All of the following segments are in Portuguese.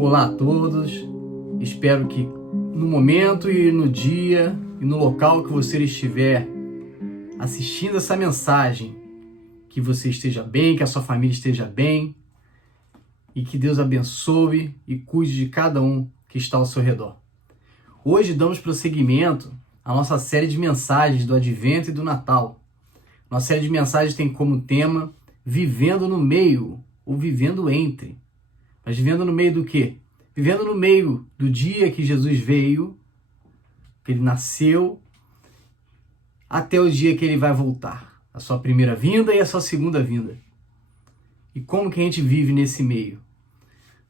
Olá a todos, espero que no momento e no dia e no local que você estiver assistindo essa mensagem, que você esteja bem, que a sua família esteja bem e que Deus abençoe e cuide de cada um que está ao seu redor. Hoje damos prosseguimento à nossa série de mensagens do Advento e do Natal. Nossa série de mensagens tem como tema Vivendo no Meio ou Vivendo Entre. Mas vivendo no meio do quê? Vivendo no meio do dia que Jesus veio, que ele nasceu, até o dia que ele vai voltar. A sua primeira vinda e a sua segunda vinda. E como que a gente vive nesse meio?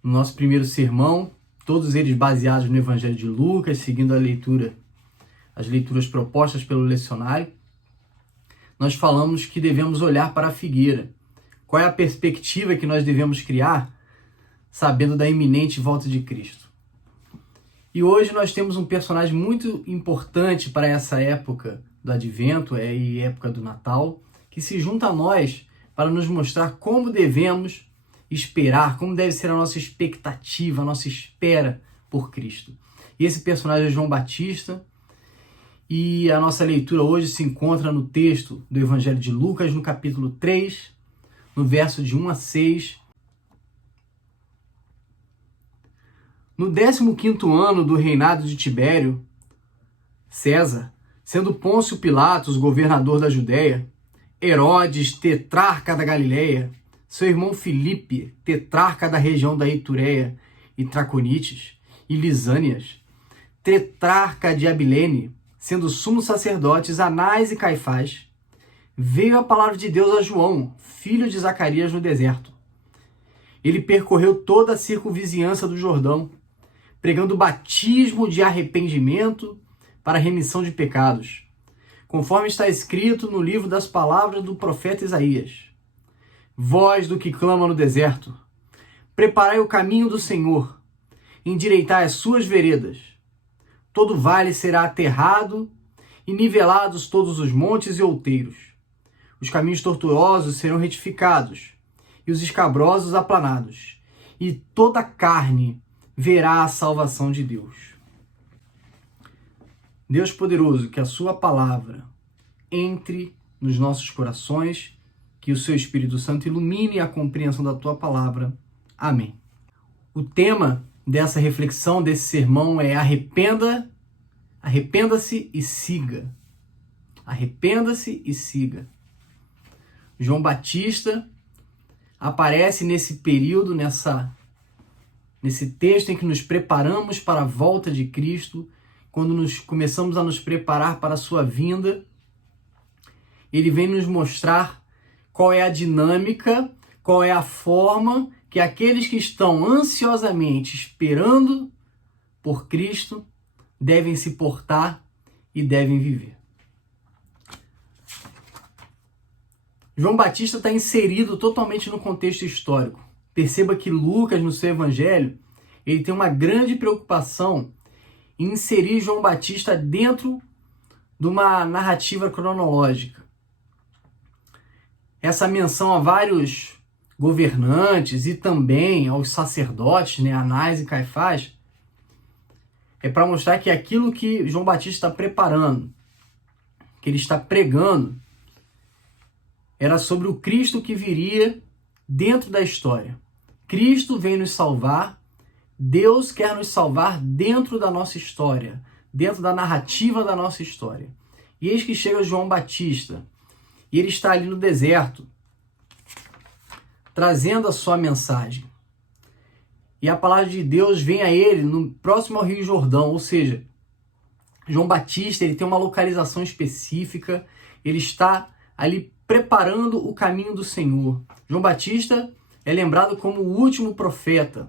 No nosso primeiro sermão, todos eles baseados no Evangelho de Lucas, seguindo as leituras propostas pelo lecionário, nós falamos que devemos olhar para a figueira. Qual é a perspectiva que nós devemos criar, sabendo da iminente volta de Cristo? E hoje nós temos um personagem muito importante para essa época do Advento e época do Natal, que se junta a nós para nos mostrar como devemos esperar, como deve ser a nossa expectativa, a nossa espera por Cristo. E esse personagem é João Batista, e a nossa leitura hoje se encontra no texto do Evangelho de Lucas, no capítulo 3, no verso de 1 a 6. No 15º ano do reinado de Tibério, César, sendo Pôncio Pilatos governador da Judéia, Herodes, tetrarca da Galileia, seu irmão Filipe, tetrarca da região da Itureia e Traconites e Lisânias, tetrarca de Abilene, sendo sumos sacerdotes Anás e Caifás, veio a palavra de Deus a João, filho de Zacarias, no deserto. Ele percorreu toda a circunvizinhança do Jordão, pregando batismo de arrependimento para a remissão de pecados, conforme está escrito no livro das palavras do profeta Isaías. Voz do que clama no deserto, preparai o caminho do Senhor, endireitai as suas veredas. Todo vale será aterrado e nivelados todos os montes e outeiros. Os caminhos tortuosos serão retificados e os escabrosos aplanados, e toda carne verá a salvação de Deus. Deus poderoso, que a sua palavra entre nos nossos corações, que o seu Espírito Santo ilumine a compreensão da tua palavra. Amém. O tema dessa reflexão, desse sermão é arrependa-se e siga. Arrependa-se e siga. João Batista aparece nesse período, nesse texto em que nos preparamos para a volta de Cristo, quando começamos a nos preparar para a sua vinda. Ele vem nos mostrar qual é a dinâmica, qual é a forma que aqueles que estão ansiosamente esperando por Cristo devem se portar e devem viver. João Batista está inserido totalmente no contexto histórico. Perceba que Lucas, no seu evangelho, ele tem uma grande preocupação em inserir João Batista dentro de uma narrativa cronológica. Essa menção a vários governantes e também aos sacerdotes, Anás e Caifás, é para mostrar que aquilo que João Batista está preparando, que ele está pregando, era sobre o Cristo que viria dentro da história. Cristo vem nos salvar, Deus quer nos salvar dentro da nossa história, dentro da narrativa da nossa história. E eis que chega João Batista, e ele está ali no deserto, trazendo a sua mensagem. E a palavra de Deus vem a ele próximo ao Rio Jordão, ou seja, João Batista ele tem uma localização específica, ele está ali preparando o caminho do Senhor. João Batista é lembrado como o último profeta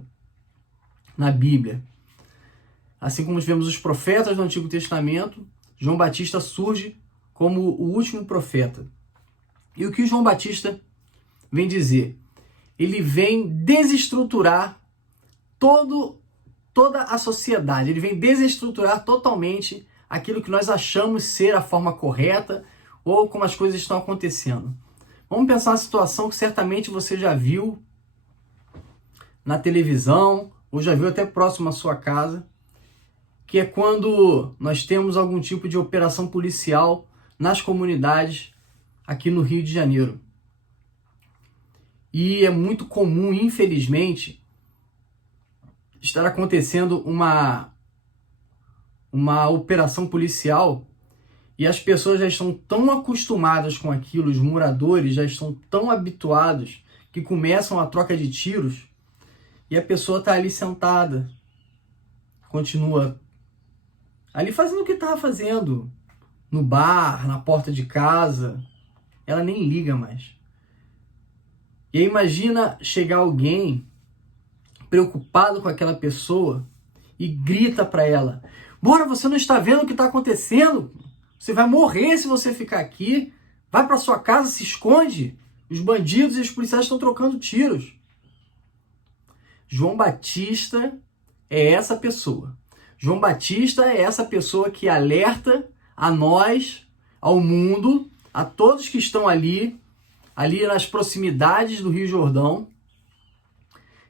na Bíblia. Assim como tivemos os profetas do Antigo Testamento, João Batista surge como o último profeta. E o que o João Batista vem dizer? Ele vem desestruturar toda a sociedade, ele vem desestruturar totalmente aquilo que nós achamos ser a forma correta ou como as coisas estão acontecendo. Vamos pensar uma situação que certamente você já viu na televisão ou já viu até próximo à sua casa, que é quando nós temos algum tipo de operação policial nas comunidades aqui no Rio de Janeiro. E é muito comum, infelizmente, estar acontecendo uma operação policial e as pessoas já estão tão acostumadas com aquilo, os moradores já estão tão habituados que começam a troca de tiros e a pessoa está ali sentada, continua ali fazendo o que estava fazendo, no bar, na porta de casa, ela nem liga mais. E aí imagina chegar alguém preocupado com aquela pessoa e grita para ela: "Bora, você não está vendo o que está acontecendo? Você vai morrer se você ficar aqui. Vai para sua casa, se esconde. Os bandidos e os policiais estão trocando tiros." João Batista é essa pessoa. João Batista é essa pessoa que alerta a nós, ao mundo, a todos que estão ali nas proximidades do Rio Jordão,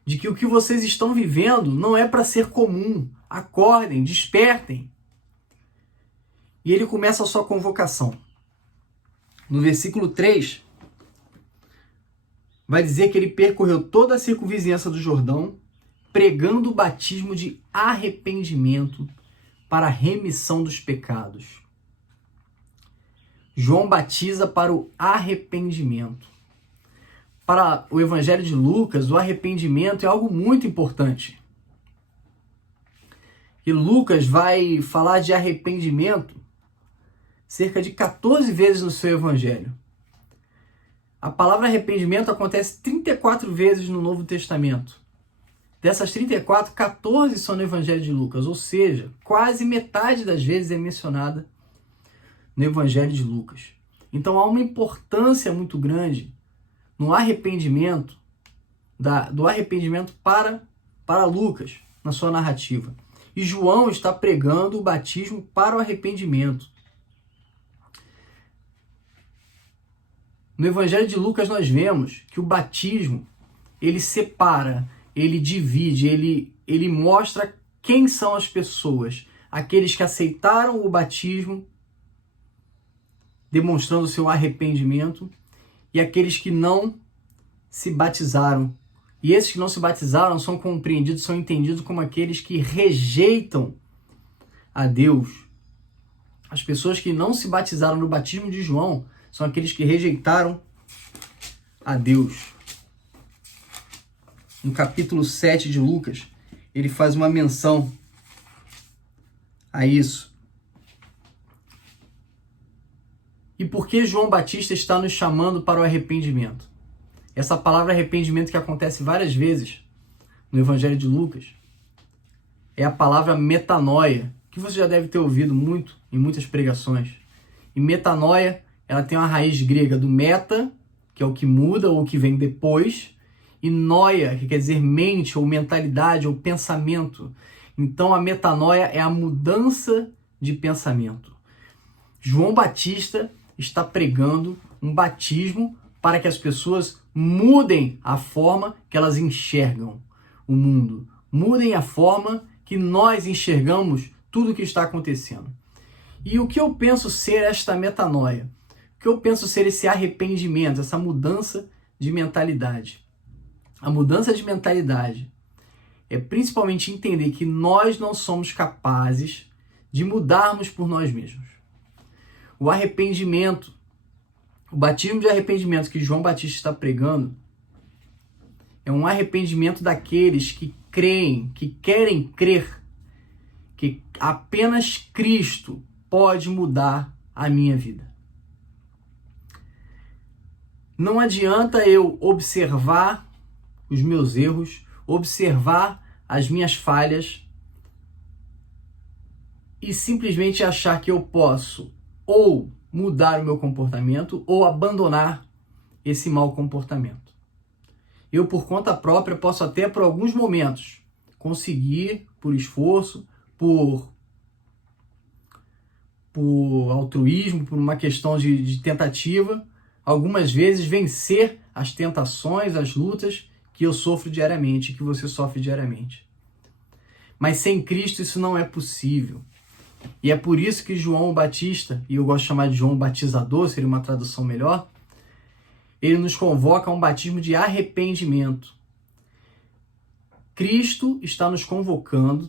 de que o que vocês estão vivendo não é para ser comum. Acordem, despertem. E ele começa a sua convocação. No versículo 3, vai dizer que ele percorreu toda a circunvizinhança do Jordão, pregando o batismo de arrependimento para a remissão dos pecados. João batiza para o arrependimento. Para o Evangelho de Lucas, o arrependimento é algo muito importante. E Lucas vai falar de arrependimento cerca de 14 vezes no seu Evangelho. A palavra arrependimento acontece 34 vezes no Novo Testamento. Dessas 34, 14 são no Evangelho de Lucas, ou seja, quase metade das vezes é mencionada no Evangelho de Lucas. Então há uma importância muito grande no arrependimento, do arrependimento para Lucas, na sua narrativa. E João está pregando o batismo para o arrependimento. No Evangelho de Lucas nós vemos que o batismo, ele separa, ele divide, ele mostra quem são as pessoas. Aqueles que aceitaram o batismo, demonstrando seu arrependimento, e aqueles que não se batizaram. E esses que não se batizaram são compreendidos, são entendidos como aqueles que rejeitam a Deus. As pessoas que não se batizaram no batismo de João são aqueles que rejeitaram a Deus. No capítulo 7 de Lucas, ele faz uma menção a isso. E por que João Batista está nos chamando para o arrependimento? Essa palavra arrependimento, que acontece várias vezes no Evangelho de Lucas, é a palavra metanoia, que você já deve ter ouvido muito em muitas pregações. E metanoia, ela tem uma raiz grega do meta, que é o que muda ou o que vem depois, e noia, que quer dizer mente ou mentalidade ou pensamento. Então a metanoia é a mudança de pensamento. João Batista está pregando um batismo para que as pessoas mudem a forma que elas enxergam o mundo, mudem a forma que nós enxergamos tudo o que está acontecendo. E o que eu penso ser esta metanoia? O que eu penso ser esse arrependimento, essa mudança de mentalidade? A mudança de mentalidade é principalmente entender que nós não somos capazes de mudarmos por nós mesmos. O arrependimento, o batismo de arrependimento que João Batista está pregando, é um arrependimento daqueles que creem, que querem crer, que apenas Cristo pode mudar a minha vida. Não adianta eu observar os meus erros, observar as minhas falhas e simplesmente achar que eu posso ou mudar o meu comportamento ou abandonar esse mau comportamento. Eu, por conta própria, posso até por alguns momentos conseguir, por esforço, por altruísmo, por uma questão de tentativa, algumas vezes vencer as tentações, as lutas que eu sofro diariamente, que você sofre diariamente. Mas sem Cristo isso não é possível. E é por isso que João Batista, e eu gosto de chamar de João Batizador, seria uma tradução melhor, ele nos convoca a um batismo de arrependimento. Cristo está nos convocando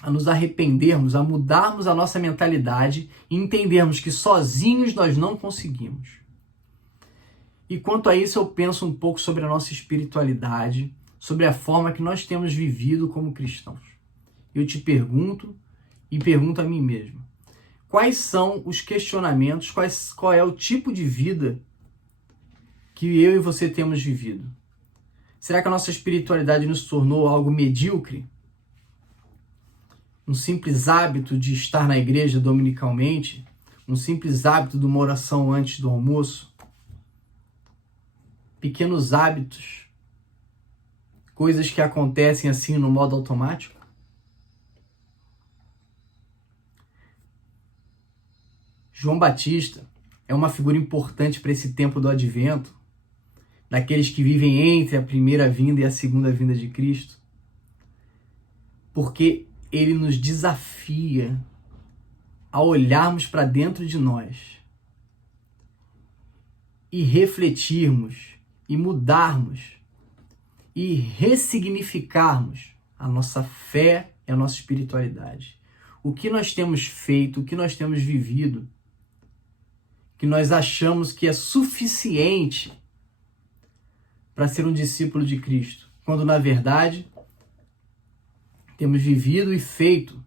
a nos arrependermos, a mudarmos a nossa mentalidade e entendermos que sozinhos nós não conseguimos. E quanto a isso eu penso um pouco sobre a nossa espiritualidade, sobre a forma que nós temos vivido como cristãos. Eu te pergunto e pergunto a mim mesmo, quais são os questionamentos, qual é o tipo de vida que eu e você temos vivido? Será que a nossa espiritualidade nos tornou algo medíocre? Um simples hábito de estar na igreja dominicalmente? Um simples hábito de uma oração antes do almoço? Pequenos hábitos? Coisas que acontecem assim no modo automático? João Batista é uma figura importante para esse tempo do advento, daqueles que vivem entre a primeira vinda e a segunda vinda de Cristo, porque ele nos desafia a olharmos para dentro de nós e refletirmos e mudarmos e ressignificarmos a nossa fé e a nossa espiritualidade. O que nós temos feito, o que nós temos vivido, que nós achamos que é suficiente para ser um discípulo de Cristo, quando na verdade temos vivido e feito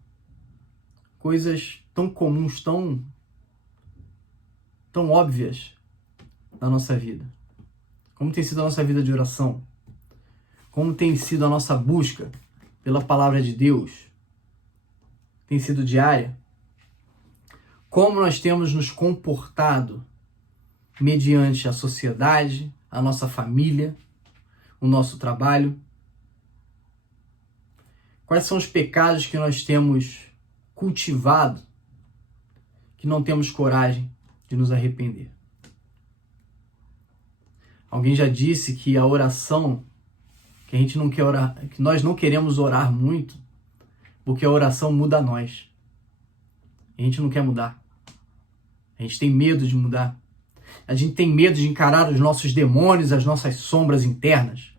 coisas tão comuns, tão óbvias na nossa vida. Como tem sido a nossa vida de oração? Como tem sido a nossa busca pela palavra de Deus? Tem sido diária? Como nós temos nos comportado mediante a sociedade, a nossa família, o nosso trabalho? Quais são os pecados que nós temos cultivado que não temos coragem de nos arrepender? Alguém já disse que a oração, que a gente não quer orar, que nós não queremos orar muito, porque a oração muda nós. A gente não quer mudar. A gente tem medo de mudar. A gente tem medo de encarar os nossos demônios, as nossas sombras internas.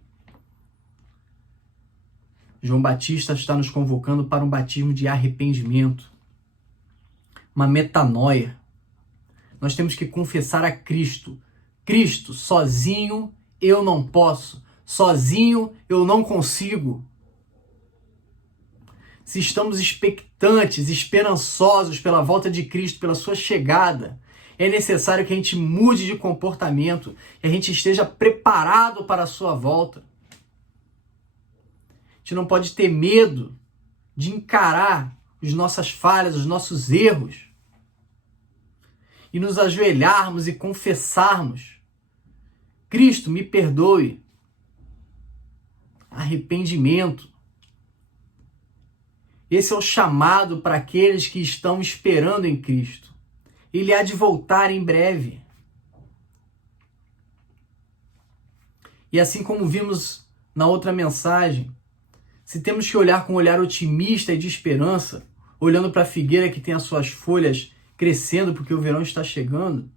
João Batista está nos convocando para um batismo de arrependimento, uma metanoia. Nós temos que confessar a Cristo. Cristo, sozinho eu não posso, sozinho eu não consigo. Se estamos expectantes, esperançosos pela volta de Cristo, pela sua chegada, é necessário que a gente mude de comportamento, que a gente esteja preparado para a sua volta. A gente não pode ter medo de encarar as nossas falhas, os nossos erros e nos ajoelharmos e confessarmos: Cristo, me perdoe. Arrependimento. Esse é o chamado para aqueles que estão esperando em Cristo. Ele há de voltar em breve. E assim como vimos na outra mensagem, se temos que olhar com um olhar otimista e de esperança, olhando para a figueira que tem as suas folhas crescendo porque o verão está chegando,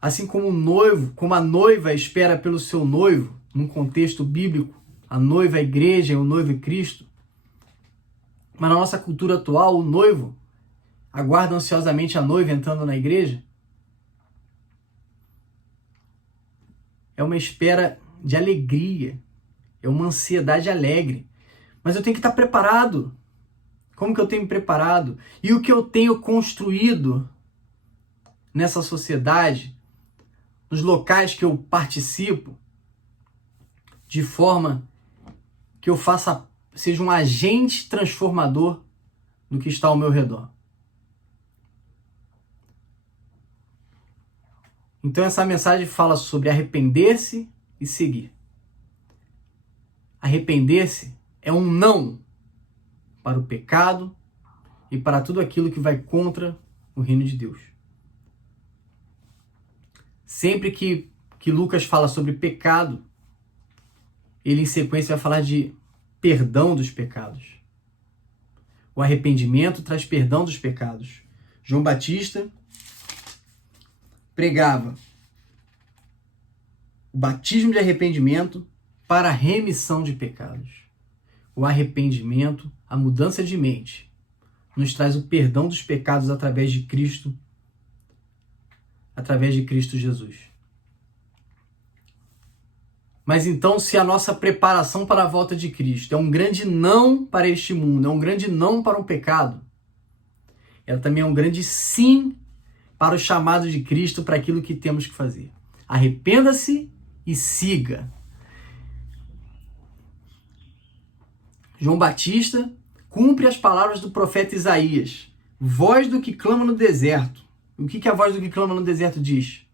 assim como o noivo, como a noiva espera pelo seu noivo, num contexto bíblico, a noiva é a igreja e o noivo é Cristo, mas na nossa cultura atual, o noivo aguarda ansiosamente a noiva entrando na igreja. É uma espera de alegria, é uma ansiedade alegre. Mas eu tenho que estar preparado. Como que eu tenho me preparado? E o que eu tenho construído nessa sociedade, nos locais que eu participo, de forma que eu seja um agente transformador do que está ao meu redor. Então essa mensagem fala sobre arrepender-se e seguir. Arrepender-se é um não para o pecado e para tudo aquilo que vai contra o reino de Deus. Sempre que Lucas fala sobre pecado, ele em sequência vai falar de perdão dos pecados. O arrependimento traz perdão dos pecados. João Batista pregava o batismo de arrependimento para a remissão de pecados. O arrependimento, a mudança de mente, nos traz o perdão dos pecados através de Cristo Jesus. Mas então, se a nossa preparação para a volta de Cristo é um grande não para este mundo, é um grande não para o pecado, ela também é um grande sim para o chamado de Cristo para aquilo que temos que fazer. Arrependa-se e siga. João Batista cumpre as palavras do profeta Isaías. Voz do que clama no deserto. O que a voz do que clama no deserto diz?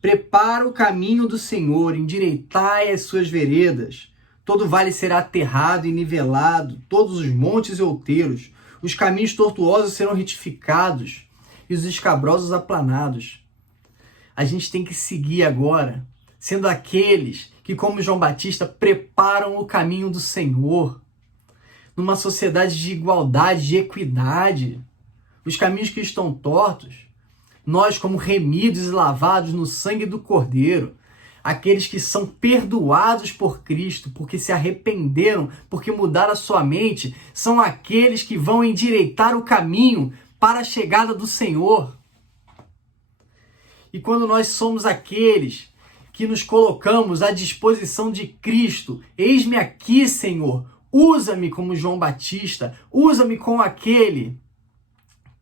Prepara o caminho do Senhor, endireitai as suas veredas. Todo vale será aterrado e nivelado, todos os montes e outeiros. Os caminhos tortuosos serão retificados e os escabrosos aplanados. A gente tem que seguir agora, sendo aqueles que, como João Batista, preparam o caminho do Senhor. Numa sociedade de igualdade, de equidade. Os caminhos que estão tortos, nós, como remidos e lavados no sangue do Cordeiro, aqueles que são perdoados por Cristo, porque se arrependeram, porque mudaram a sua mente, são aqueles que vão endireitar o caminho para a chegada do Senhor. E quando nós somos aqueles que nos colocamos à disposição de Cristo, eis-me aqui, Senhor, usa-me como João Batista, usa-me como aquele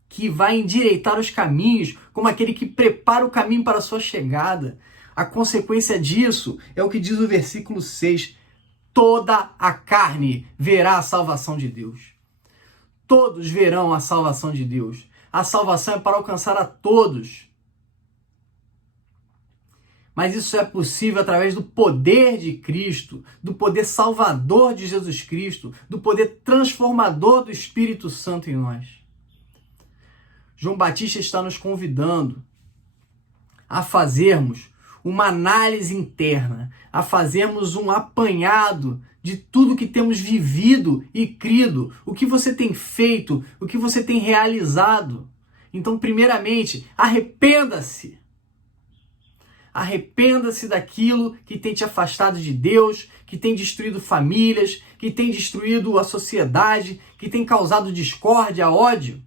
que vai endireitar os caminhos, como aquele que prepara o caminho para a sua chegada. A consequência disso é o que diz o versículo 6. Toda a carne verá a salvação de Deus. Todos verão a salvação de Deus. A salvação é para alcançar a todos. Mas isso é possível através do poder de Cristo, do poder salvador de Jesus Cristo, do poder transformador do Espírito Santo em nós. João Batista está nos convidando a fazermos uma análise interna, a fazermos um apanhado de tudo que temos vivido e crido, o que você tem feito, o que você tem realizado. Então, primeiramente, arrependa-se. Arrependa-se daquilo que tem te afastado de Deus, que tem destruído famílias, que tem destruído a sociedade, que tem causado discórdia, ódio.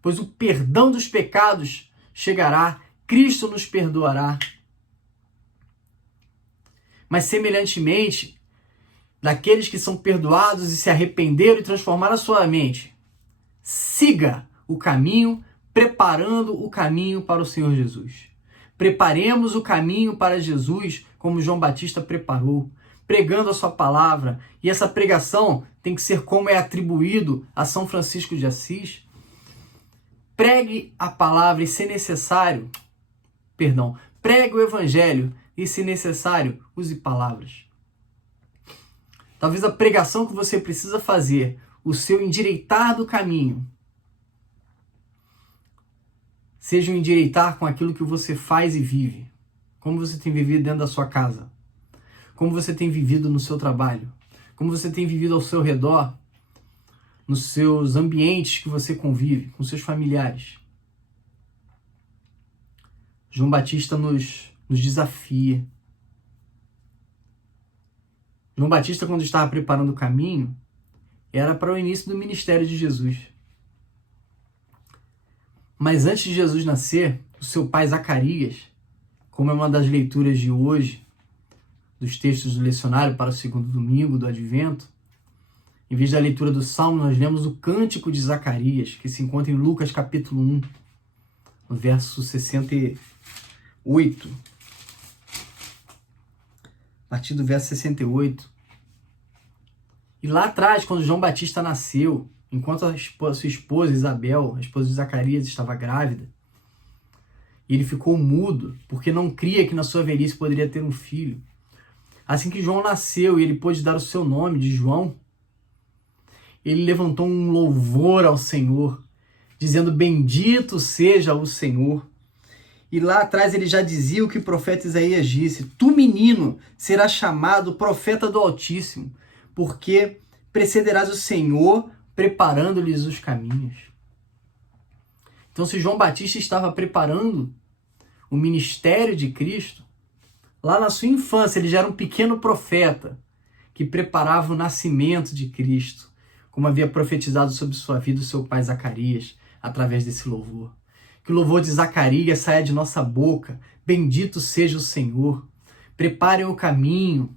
Pois o perdão dos pecados chegará, Cristo nos perdoará. Mas semelhantemente, daqueles que são perdoados e se arrependeram e transformaram a sua mente, siga o caminho, preparando o caminho para o Senhor Jesus. Preparemos o caminho para Jesus, como João Batista preparou, pregando a sua palavra. E essa pregação tem que ser como é atribuído a São Francisco de Assis. Pregue a palavra e, se necessário, pregue o evangelho e, se necessário, use palavras. Talvez a pregação que você precisa fazer, o seu endireitar do caminho, seja um endireitar com aquilo que você faz e vive. Como você tem vivido dentro da sua casa. Como você tem vivido no seu trabalho. Como você tem vivido ao seu redor, nos seus ambientes que você convive, com seus familiares. João Batista nos desafia. João Batista, quando estava preparando o caminho, era para o início do ministério de Jesus. Mas antes de Jesus nascer, o seu pai Zacarias, como é uma das leituras de hoje, dos textos do lecionário para o segundo domingo do Advento, em vez da leitura do Salmo, nós lemos o Cântico de Zacarias, que se encontra em Lucas capítulo 1, no verso 68. A partir do verso 68. E lá atrás, quando João Batista nasceu, enquanto a sua esposa Isabel, a esposa de Zacarias, estava grávida, e ele ficou mudo, porque não cria que na sua velhice poderia ter um filho. Assim que João nasceu e ele pôde dar o seu nome de João, ele levantou um louvor ao Senhor, dizendo: bendito seja o Senhor. E lá atrás ele já dizia o que o profeta Isaías disse: tu, menino, serás chamado profeta do Altíssimo, porque precederás o Senhor preparando-lhes os caminhos. Então, se João Batista estava preparando o ministério de Cristo, lá na sua infância ele já era um pequeno profeta que preparava o nascimento de Cristo, como havia profetizado sobre sua vida o seu pai Zacarias, através desse louvor. Que o louvor de Zacarias saia de nossa boca. Bendito seja o Senhor. Preparem o caminho.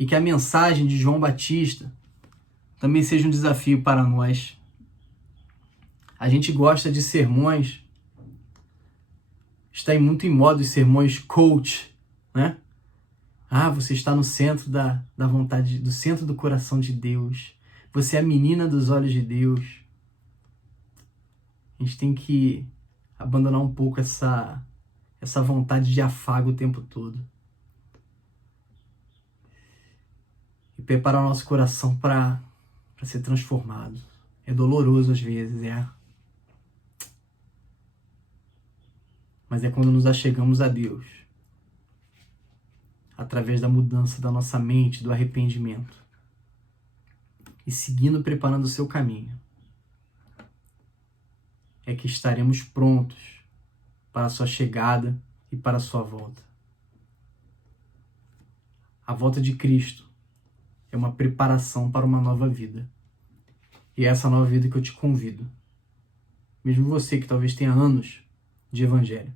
E que a mensagem de João Batista também seja um desafio para nós. A gente gosta de sermões, está muito em moda os sermões coach, né? Você está no centro da vontade, do centro do coração de Deus. Você é a menina dos olhos de Deus. A gente tem que abandonar um pouco essa vontade de afago o tempo todo. E preparar o nosso coração para ser transformado. É doloroso às vezes, Mas é quando nos achegamos a Deus, através da mudança da nossa mente, do arrependimento, e seguindo preparando o seu caminho, é que estaremos prontos para a sua chegada e para a sua volta. A volta de Cristo é uma preparação para uma nova vida. E é essa nova vida que eu te convido. Mesmo você que talvez tenha anos de evangelho,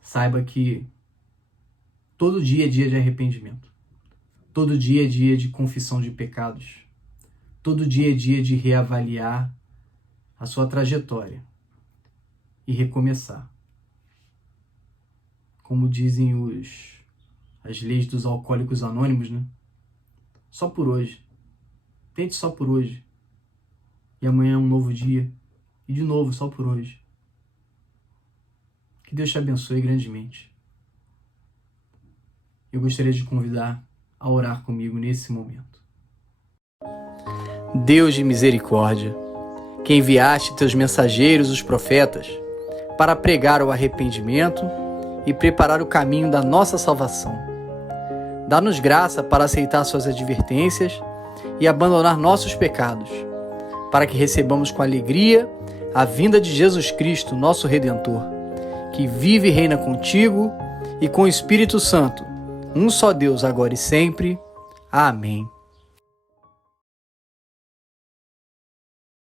saiba que todo dia é dia de arrependimento. Todo dia é dia de confissão de pecados. Todo dia é dia de reavaliar a sua trajetória e recomeçar. Como dizem as leis dos alcoólicos anônimos, né? Só por hoje. Tente só por hoje. E amanhã é um novo dia. E de novo, só por hoje. Que Deus te abençoe grandemente. Eu gostaria de convidar a orar comigo nesse momento. Deus de misericórdia, que enviaste teus mensageiros, os profetas, para pregar o arrependimento e preparar o caminho da nossa salvação. Dá-nos graça para aceitar suas advertências e abandonar nossos pecados, para que recebamos com alegria a vinda de Jesus Cristo, nosso Redentor, que vive e reina contigo e com o Espírito Santo, um só Deus, agora e sempre. Amém.